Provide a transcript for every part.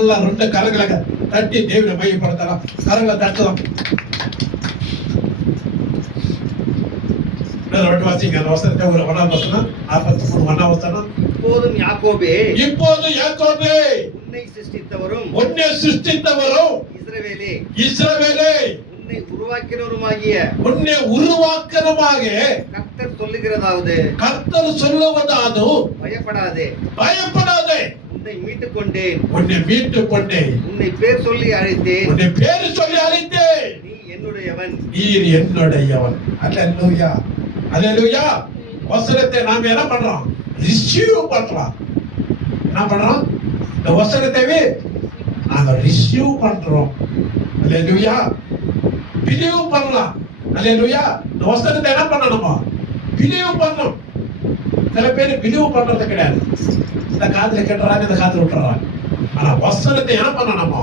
எல்லாம் ரெண்டு கரங்களை தட்டி தேவனை மையப்படுத்தலாம். கரங்களை தட்டலாம். வாசிங்க அந்த வசனத்தை. ஒரு 1ஆம் வசனம் 43 1ஆம் வசனம். இப்போது யாக்கோபே உன்னை சிருஷ்டித்தவரும் இஸ்ரவேலே உன்னை உருவாக்கினவருமாகிய கர்த்தர் சொல்லுவதாவது பயப்படாதே உன்னை மீட்டுக் கொண்டேன் உன்னை பேர் சொல்லி அழைத்தேன் நீ என்னுடையவன் அல்லேலூயா அல்லேலூயா. வசனத்தை நாம என்ன பண்றோம்? ரிசீவ் பண்றோம். என்ன பண்றோம்? இந்த வசனத்தை நாம ரிசீவ் பண்றோம். அல்லேலூயா. பிலீவ் பண்ணலாம். அல்லேலூயா. இந்த வசனத்தை என்ன பண்ணணுமா? பிலீவ் பண்ணணும். சில பேர் பிலீவ் பண்றது கிடையாது. இந்த காதுல கேட்டுறாங்க, இந்த காதுல விட்டுறாங்க. ஆனா வசனத்தை என்ன பண்ணணுமா?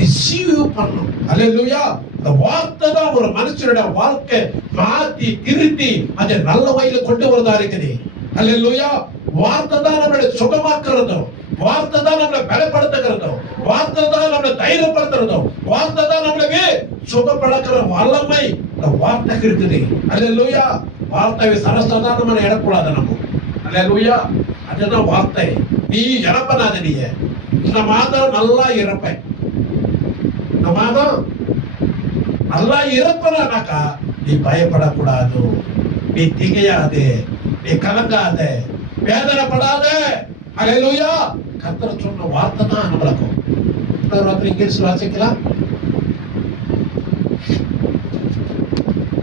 ரிசீவ் பண்ணணும். அல்லேலூயா. இந்த வார்த்தை தான் ஒரு மனுஷனுடைய வாழ்க்கை மாத்தி திருத்தி அதை நல்ல வழியில கொண்டு வரதா இருக்குது. அல்லேலூயா. வார்த்தை தான் நம்மளை சுகமாக்குறதும், வார்த்தை தான் நம்மளை பலப்படுத்துகிறதும், வார்த்தை தான் நம்மளை தைரியப்படுத்துறதும், வார்த்தை தான் நம்மளுக்கு சுகப்படுத்துற வல்லமை இந்த வார்த்தைக்கு இருக்குது. அல்லேலூயா. வார்த்தையை சரசாதாரணமான இடக்கூடாது நம்ம. அல்லேலூயா. அதுதான் வார்த்தை. நீ இறப்பனாத. நீ இந்த மாதம் நல்லா இறப்பேன். இந்த மாதம் நல்லா இருப்பனாக்கா நீ பயப்படக்கூடாது, நீ திகையாதே, நீ கலங்காதே, வேதனைப்படாத. அல்லேலூயா. கர்த்தர் சொன்ன வார்த்தை தான் நம்மளுக்கும். இங்கிலீஷ் வாசிக்கலாம்.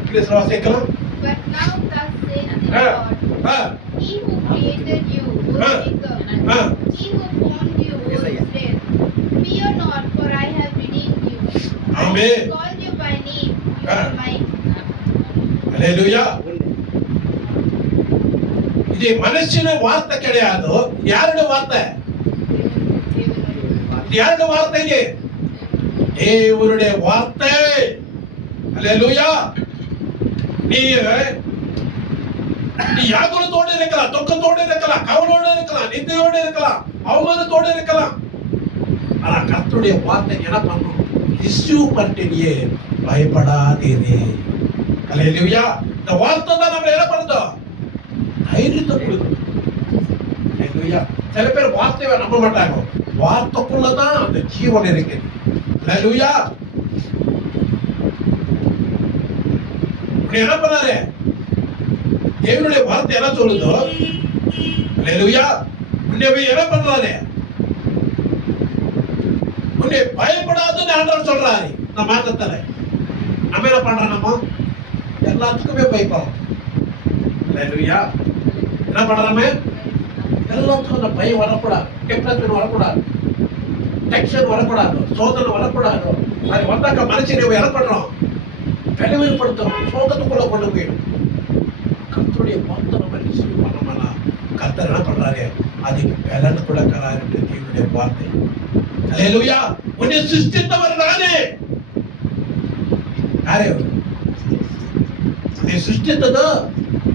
இங்கிலீஷ் வாசிக்கலாம். But now thus saith the Lord, He who created you, O Jacob, He who formed you, O Israel, fear not, for I have redeemed you. I have called you by name, you are mine. அல்லேலூயா. இது மனுஷன வார்த்தை கிடையாது. யாருடைய வார்த்தை? யாருடைய வார்த்தை? இது தேவனுடைய வார்த்தை. அல்லேலூயா. நீ யாகுலத்தோடு இருக்கலாம், துக்கத்தோடு இருக்கலாம், கவலோடு இருக்கலாம், நிந்தையோடு இருக்கலாம், அவமானத்தோடு இருக்கலாம். ஆனா கர்த்தருடைய வார்த்தை என்ன பண்ணும்? ரிசீவ் பண்ணியே பயப்படாதீரே. அல்லேலூயா. இந்த வார்த்தை தான் நம்ம என்ன பண்ணுதோம்? தைரியத்தை கொடுக்கும். அல்லேலூயா. சில பேர் வார்த்தையை நம்ப மாட்டாங்க. வார்த்தைக்குள்ளதான் அந்த ஜீவன் இருக்கு. அல்லேலூயா. என்ன பண்ணாரு? தேவனுடைய வார்த்தை என்ன சொல்லுதோ, அல்லேலூயா, உன்னை என்ன பண்றாரு? உன்னை பயப்படாதுன்னு ஆண்டவர் சொல்றாரு. இந்த மாதத்துல நம்ம என்ன பண்றோம்? நம்ம எல்லாத்துக்குமே பயப்படுறோம். அல்லேலூயா. என்ன பண்றோம்? எல்லாத்துக்கும் அந்த பயம் வரக்கூடாது, டிப்ரெஷன் வரக்கூடாது, டென்ஷன் வரக்கூடாது, சோதனை வரக்கூடாது. அது வந்தாக்க மனுஷனை என்ன பண்றோம்? கழிவுபடுத்துறோம், சோகத்துக்குள்ள கொண்டு போயிடும். கர்த்தருடைய வார்த்தை நம்ம ரிசீவ் பண்ணோம்னா கர்த்தர் என்ன பண்றாரு? அதுக்கு பலன் கொடுக்கிறாரு. தேவனுடைய வார்த்தை. அல்லேலூயா. உன்னை சிருஷ்டித்தவர் நானே. யாரே? உன்னை சிருஷ்டித்தது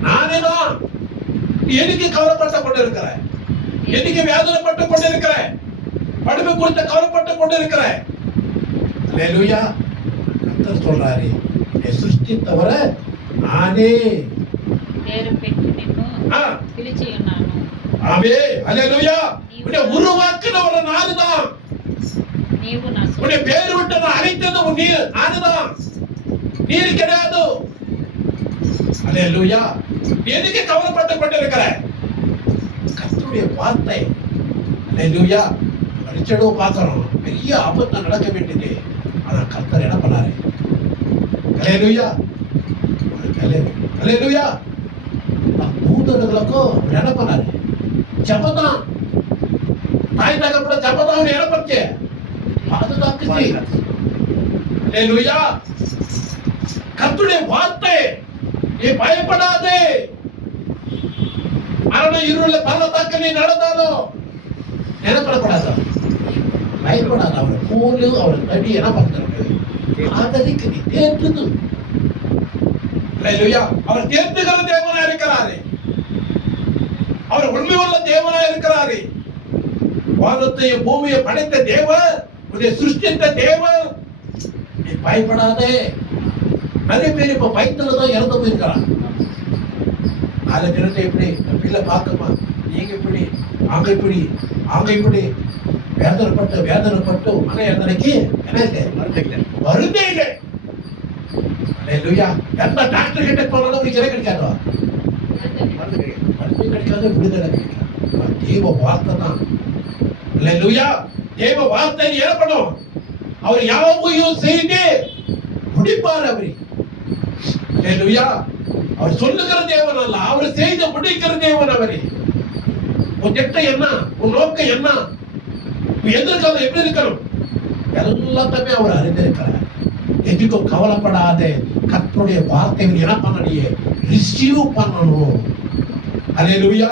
நானே தான். நீ எதுக்கு கவலைப்பட்டு கொண்டிருக்கிற? எதுக்கு வேதனைப்பட்டு கொண்டிருக்கிற? படுமை குறித்து கவலைப்பட்டு கொண்டிருக்கிற? அல்லேலூயா. கர்த்தர் சொல்றாரு, సృష్టించవర నానే పేరు పెట్టి నిన్ను పిలిచి ఉన్నాను. ఆమేన్. హల్లెలూయా. உன்னை உருவாக்கினவர் நான்தான். నీవు నా உன்னை பேர் விட்டு அழைத்தது நான்தான். நீ கிடையாது. ஹல்லேலூயா. எதுக்கு கவலைப்பட்டு கொண்டிருக்கிற? கர்த்தருடைய வார்த்தை. ஹல்லேலூயா. படிச்சடோ பார்க்கறோம், பெரிய ஆபத்து நடக்க வேண்டியது. ஆனா கர்த்தர் என்ன பண்ணாரு? ஹல்லேலூயா. ஹல்லேலூயா. தூதர்களுக்கும் என்ன பண்ணாரு? ஜபதான். தாய் தகப்பட ஜபதான் என்ன பண்ணே? பாதுகாத்துச்சு. ஹல்லேலூயா. கர்த்தருடைய வார்த்தை. நீ பயப்படாதே. மரண இருள பள்ளத்தாக்கு நீ நடந்தாலும் என்ன பண்ணக்கூடாது? பயப்படாது. அவர் போல அவர் தடி என்ன பண்றது? ஆதரிக்கு நீ தேர்ந்தது. ஹல்லேலூயா. அவர் தேர்ந்துகிற தேவனா இருக்கிறாரு. அவர் உண்மை உள்ள தேவனா இருக்கிறாரு. வானத்தையும் பூமியை படைத்த தேவன், உன்னை சிருஷ்டித்த தேவன், நீ பயப்படாதே. நிறைய பேர் இப்ப பயத்துல தான் இறந்து போயிருக்கிறான். நாலு தினத்தை எப்படி பிள்ளை பார்க்குமா, நீங்க இப்படி அங்க இப்படி அங்க இப்படி வேதனைப்பட்டு மன வேதனைக்கு என்ன இல்லை, வருந்தே இல்லை. அல்லேலூயா. எந்த டாக்டர் கிட்ட போனாலும் உங்களுக்கு என்ன கிடைக்காதோ, மருந்து கிடைக்காது, விடுதலை கிடைக்காது. தேவ வார்த்தை தான். அல்லேலூயா. தேவ வார்த்தை என்ன பண்ணும், அவர் யாவையும் செய்து முடிப்பார். அவரு அல்லேலூயா. அவர் சொல்லுகிற தேவன் அல்ல, அவர் செய்து முடிக்கிற தேவன். அவரே உன் திட்டம் என்ன, உன் நோக்கம் என்ன, உன் எதிர்காலம் எப்படி இருக்கணும், எல்லாத்தையுமே அவர் அறிந்திருக்கிறார். எதுக்கும் கவலைப்படாதே. கர்த்தருடைய வார்த்தை என்ன பண்ணலையே, ரிசீவ் பண்ணணும். அல்லேலூயா.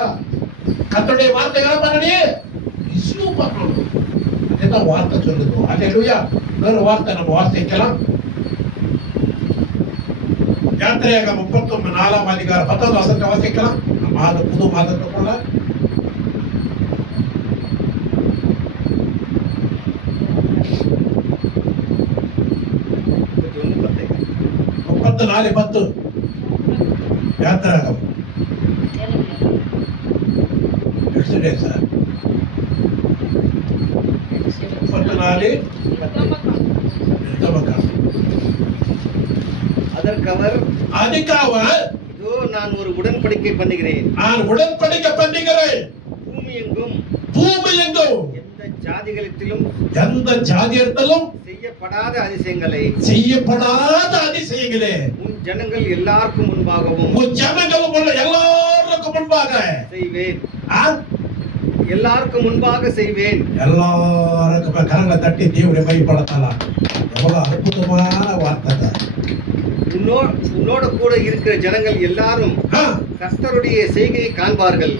கர்த்தருடைய வார்த்தை என்ன பண்ணலையே, ரிசீவ் பண்ணணும். அதுதான் வார்த்தை சொல்லுது. அல்லேலூயா. வேற வார்த்தை நம்ம வாசிக்கலாம். யாத்திரையாக 34ஆம் அதிகாரம் 10வது வசனத்தை வாசிக்கலாம். மாத புது மாதத்துக்குள்ள 34:10 யாத்திராகம். எக்ஸோடஸ் 34 அதற்கு அவர், இதோ நான் ஒரு உடன்படிக்கை பண்ணுகிறேன், பூமி எங்கும் எந்த ஜாதியத்திலும் செய்யப்படாத அதிசயங்களே உன் ஜனங்கள் எல்லாருக்கும் முன்பாக செய்வேன். எல்லாருக்கும் முன்பாக செய்வேன். எல்லாருக்கும் கரங்களை தட்டி தேவனை மையப்படுத்தலாம். எவ்வளவு அற்புதமான வார்த்தை. உன்னோட கூட இருக்கிற ஜனங்கள் எல்லாரும் கர்த்தருடைய செய்கையை காண்பார்கள்.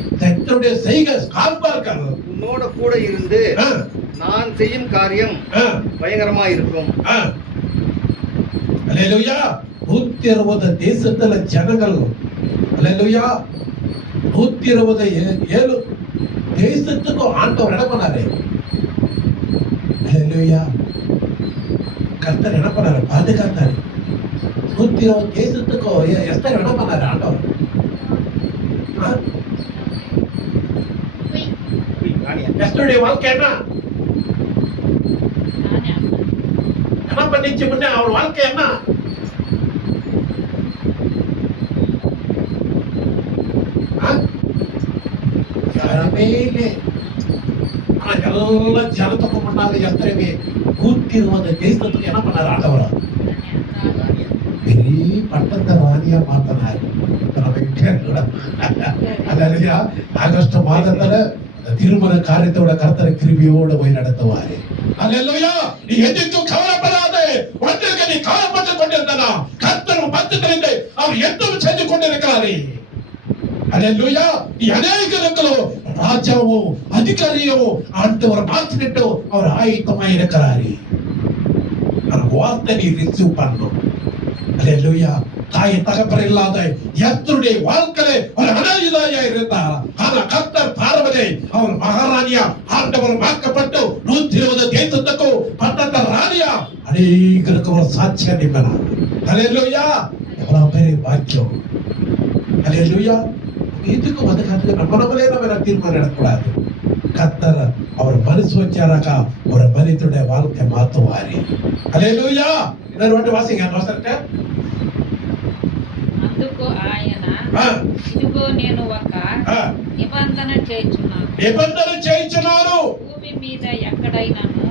உன்னோட கூட இருந்து நான் செய்யும் காரியம் பயங்கரமா இருக்கும். அல்லேலூயா. 160 தேசத்துல ஜனங்கள், அல்லேலூயா, 127 தேசத்துக்கும் ஆண்டவர் என்ன பண்ணாரு, அல்லேலூயா, கர்த்தர் என்ன பண்ணாரு, பாதுகாத்தாரு. 120 தேசத்துக்கும் எஸ்தர் என்ன பண்ணாரு ஆண்டவர். எஸ்தருடைய வாழ்க்கை என்ன பண்ணிச்சு முன்னே, அவர் வாழ்க்கை என்ன, யாருமே இல்லை. ஆனா எல்லா ஜனத்துக்கும் முன்னாடி எஸ்தருமே 120 தேசத்துக்கு என்ன பண்ணாரு ஆண்டவரா, பெரிய பட்டத்தை ராணியா மாத்தினாரு. ஆகஸ்ட் மாதத்துல திருமண காரியத்தோட கர்த்தரை கிருபையோட போய் நடத்துவாரு. அல்லேலூயா. நீ எதுக்கும் கவலைப்படாதே. ஒன்றுக்கு நீ கவலைப்பட்டுக் கொண்டிருந்தனா கர்த்தர் பக்கத்திலிருந்து அவர் எதுவும் செய்து கொண்டிருக்கிறாரே. அல்லேலூயா. நீ அநேகருக்களோ ராஜாவோ அதிகாரியோ ஆண்டவர் மாற்றிட்டு அவர் ஆயத்தமாய் இருக்கிறாரு. அந்த வார்த்தை நீ ரிசீவ் பண்ணணும். அல்லேலூயா. தாய் தகப்பன் இல்லாத எத்தருடைய வாழ்க்கையில ஒரு அனாதையா இருந்தார். ஆனா கர்த்தர் பார்வதை அவர் மகாராணியா ஆண்டவர் மாக்கப்பட்டு 120 தேசத்துக்கும் பட்டத்த ராணியா அநேகருக்கு ஒரு சாட்சியா நின்றார். அல்லேலூயா. எவ்வளவு பெரிய பாக்கியம். அல்லேலூயா. இதுக்கு வந்து கத்துக்க நம்மளே நம்ம தீர்மானம் எடுக்கக்கூடாது. கர்த்தர் அவர் மனசு வச்சாராக்கா ஒரு மனிதனுடைய வாழ்க்கை மாத்துவாரு. அல்லேலூயா. இன்னொரு வாட்டி வாசிங்க வசனத்தை. అందుకు ఆయన, ఇదిగో నేను ఒక నిబంధన చేయుచున్నాను, భూమి మీద ఎక్కడైనాను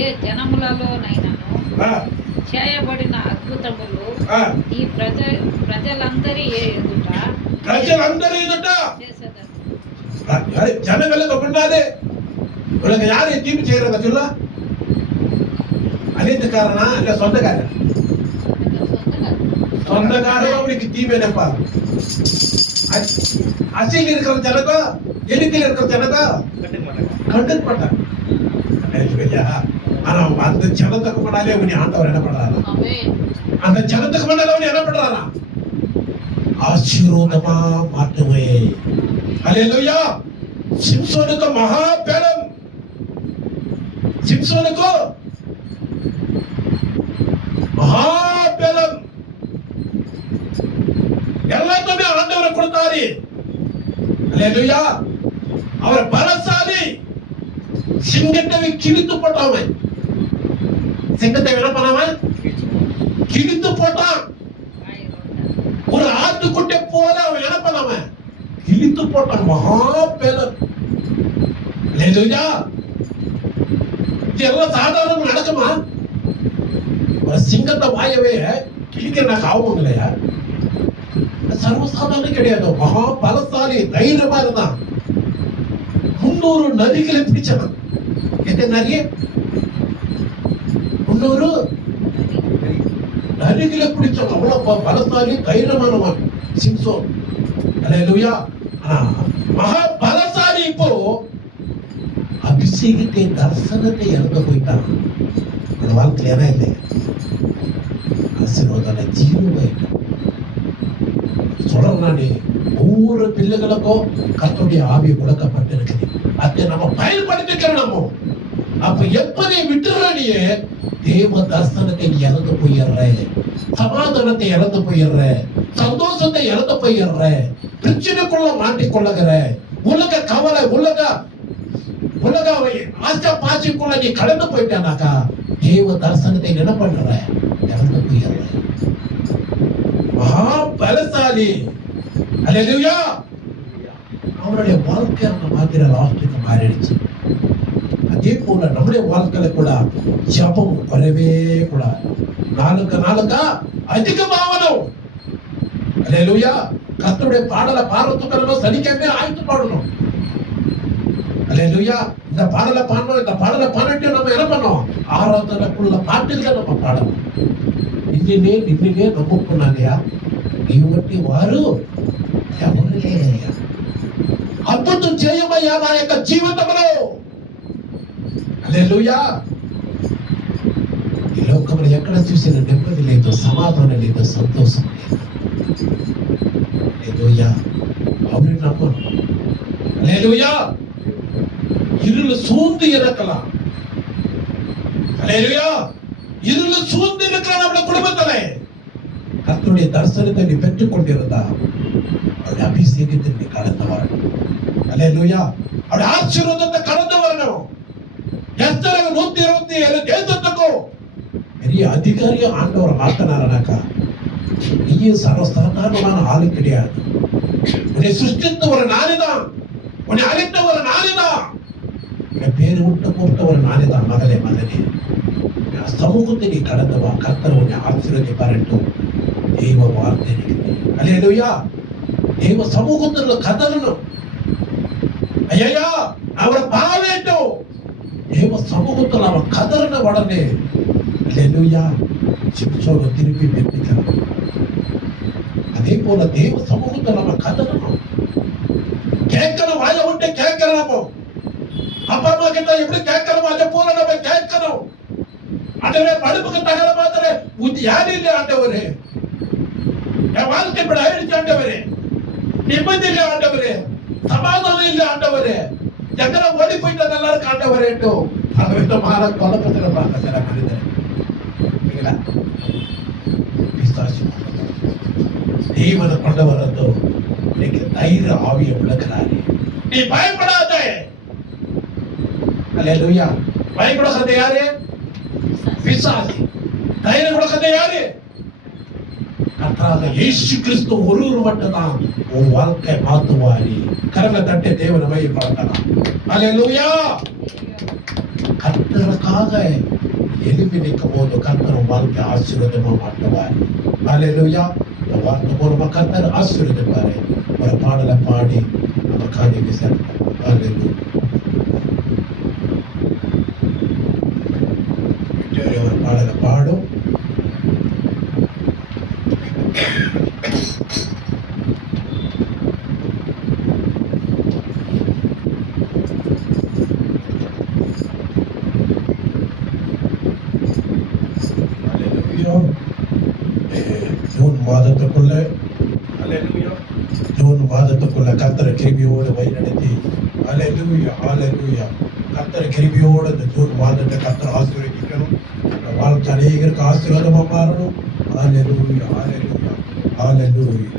ఏ జనములలోనైనాను చేయబడిన అద్భుతములు ఈ ప్రజలందరి ఎదుట చేసేదను. ஜனங்களுக்கு முன்னாலே உனக்கு யாரையும் தீமை செய்யறத சொல்ல, அனைத்துக்காரனா இல்ல சொந்தக்காரன்? சொந்தக்காரன் அவனுக்கு தீமை நினைப்பாங்க. அசிங்க இருக்கிற ஜனகம் எலிக்கல இருக்கிற ஜனகம் கண்டுக்க மாட்டாங்க. ஆனா அந்த ஜனத்துக்கு முன்னாலே அவனி ஆண்டவர் என்ன பண்றாரு, அந்த ஜனத்துக்கு முன்னாலே அவனி என்ன பண்றாரா, ஆசீர்வாதமா மாற்றுவே. அல்லேலூயா. சிம்சோனுக்கு மகா பலம். சிம்சோனுக்கு மகாபலம் எல்லாத்தையுமே ஆண்டவரை கொடுத்தாரு. அல்லேலூயா. அவர் பலசாலி. சிங்கத்தை கிழித்து போட்டவன். சிங்கத்தை என்ன பண்ணவன்? கிழித்து போட்டான். ஒரு ஆட்டுக்குட்டை போல அவன் என்ன பண்ணவன்? கிழித்து போட்டான். மகாபலம். அல்லேலூயா. இதெல்லாம் சாதாரணமா நடக்குமா? ஒரு சிங்கத்தை வாயவே கிழிக்கிறனாக்க ஆகும் இல்லையா? சர்வசாதாரணம் கிடையாது. மகா பலசாலி, தைரியமா இருந்தான். 300 நரிகளை பிடிச்சவன். எத்தனை நரி? 300 நரிகளை பிடிச்சவன். அவ்வளவு பலசாலி, தைரியமானவன் சிம்சோன். அல்லேலூயா. மகா பலசாலி இப்போ அபிஷேகத்தை, தரிசனத்தை இறந்து போயிட்டான். அந்த வாழ்க்கையில ஏன்னா இல்லை, ஆசீர்வாதம் ஜீரோவாயிட்டான். சொல்றானே, ஒவ்வொரு பிள்ளைகளுக்கும் கர்த்தருடைய ஆவி கொடுக்கப்பட்டிருக்குது. அதை நம்ம பயன்படுத்திக்கிறோம். அப்ப எப்படி விட்டுறானியே தேவ தரிசனத்தை நீ இறந்து போயிடுற, சமாதானத்தை இறந்து போயிடுற, சந்தோஷத்தை இறந்து போயிடுற, பிரச்சனைக்குள்ள மாட்டிக்கொள்ளுகிற, உலக கவலை, உலக ஆசை பாசிக்குள்ள நீ கடந்து போயிட்டானாக்கா தேவ தரிசனத்தை என்ன பண்ற? இறந்து போயிடுற. மகா பலசாலி. அல்லேலூயா. அவருடைய வாழ்க்கை அந்த மாதிரி லாஸ்ட்டுக்கு மாறிடுச்சு. அதே போல நம்முடைய வாழ்க்கையில கூட ஜபம் குறைவே கூடாது. நாளுக்கா அதிகமாகணும். அல்லேலூயா. கர்த்தருடைய பாடலை பாடுறதுக்கு நம்ம சனிக்கிழமை ஆயத்து பாடணும். அல்லேலூயா. இந்த பாடலை பாடணும். இந்த பாடலை பாடிட்டு நம்ம என்ன பண்ணோம்? ஆராதனைக்குள்ள பாட்டுகளை நம்ம பாடணும். నిన్నే నమ్ముకున్నానయ్యా, నీవు బట్టి వారు ఎవరు లేరయ్యా. అద్భుతం చేయమయ్యా నా యొక్క జీవితంలో. హల్లెలూయా. ఈ లోకంలో ఎక్కడ చూసిన నెమ్మది లేదు, సమాధానం లేదు, సంతోషం లేదు. హల్లెలూయా. அவரை நம்பணும். ஹல்லேலூயா. இருள் சூழ்ந்து இருக்கலாம். ஹல்லேலூயா. இருள் சூழ்ந்து இருக்கிற நம்முடைய குடும்பத்திலே கர்த்தருடைய தரிசனத்தை நீ பெற்றுக் கொண்டிருந்தா அவருடைய அபிஷேகத்தை நீ கடந்து வரணும். ஹல்லேலூயா. அவருடைய ஆசீர்வாதத்தை கடந்து வரணும். எஸ்தர் 127 தேசத்துக்கும் பெரிய அதிகாரியா ஆண்டவர் மாத்தினாரனாக்கா நீயும் சர்வசாதாரணமான ஆளு கிடையாது. உன்னை சிருஷ்டித்த ஒரு நானிதான், உன்னை அழைத்த ஒரு நானிதான், உன்னை பேரு விட்டு கூப்பிட்ட ஒரு நானிதான். மகளே, மகனே, சமூகத்தை நீ கடந்து வா. கர்த்தர் உன்னை ஆசீர்வதிப்பாரட்டும். தெய்வ வார்த்தை இருக்குது. அல்லேலூயா. தெய்வ சமூகத்துல கதறணும். ஐயா அவரை பாவேட்டும். தேவ சமூகத்தில் அவன் கதறின உடனே அல்லேலூயா சிம்சோனை திருப்பி பெற்றுக்கிறான். அதே போல தேவ சமூகத்தில் நம்ம கதறணும். கேட்கணும். வாய விட்டு கேட்கணும். அப்பா அம்மா கிட்ட எப்படி கேட்கணும் அதே போல நம்ம கேட்கணும். ஆண்டவரே, படுப்புக்கு தகர மாத்திர யாரு இல்லை ஆண்டவரே, என் வாழ்க்கை இப்படி ஆயிடுச்சு ஆண்டவரே, நிம்மதி இல்லை ஆண்டவரே, சமாதானம் இல்லை ஆண்டவரே, எங்கன ஓடி போயிட்டு நல்லா இருக்கு ஆண்டவரே. அந்த விதமான குழப்பத்தில் பார்க்க சில மனிதர் தேவனை கொண்டு வர்றதோ இன்னைக்கு தைரிய ஆவியை விளக்குறாரு. நீ பயப்படாத. அல்லேலூயா. பயப்படாத யாரு? பிசாசு. தைரியம் கொடுக்கறது யாரு? கர்த்தராகிய இயேசு கிறிஸ்து ஒருவர் மட்டும்தான் உன் வாழ்க்கை மாத்துவாரி. கரங்களை தட்டி தேவனை மையப்படுத்தலாம். அல்லேலூயா. கர்த்தருக்காக எழுப்பி நிற்கும் போது கர்த்தர் வாழ்க்கை ஆசீர்வாதமா மாட்டுவார். அல்லேலூயா. இந்த வார்த்தை மூலமா கர்த்தர் ஆசீர்வதிப்பாரு. ஒரு பாடலை பாடி நம்ம காரியத்தை சேர்ப்போம். அல்லேலூயா. ஒரு பாடலை பாடும். ஜூன் மாதத்துக்குள்ள கர்த்தர் கிருபையோடு வழி நடத்தி அல்லேலூயா, அல்லேலூயா. கர்த்தர் கிருபையோடு இந்த ஜூன் மாதத்தை அநேகருக்கு ஆசீர்வாதமா மாறணும். ஹalleluya, ஹalleluya, ஹalleluya.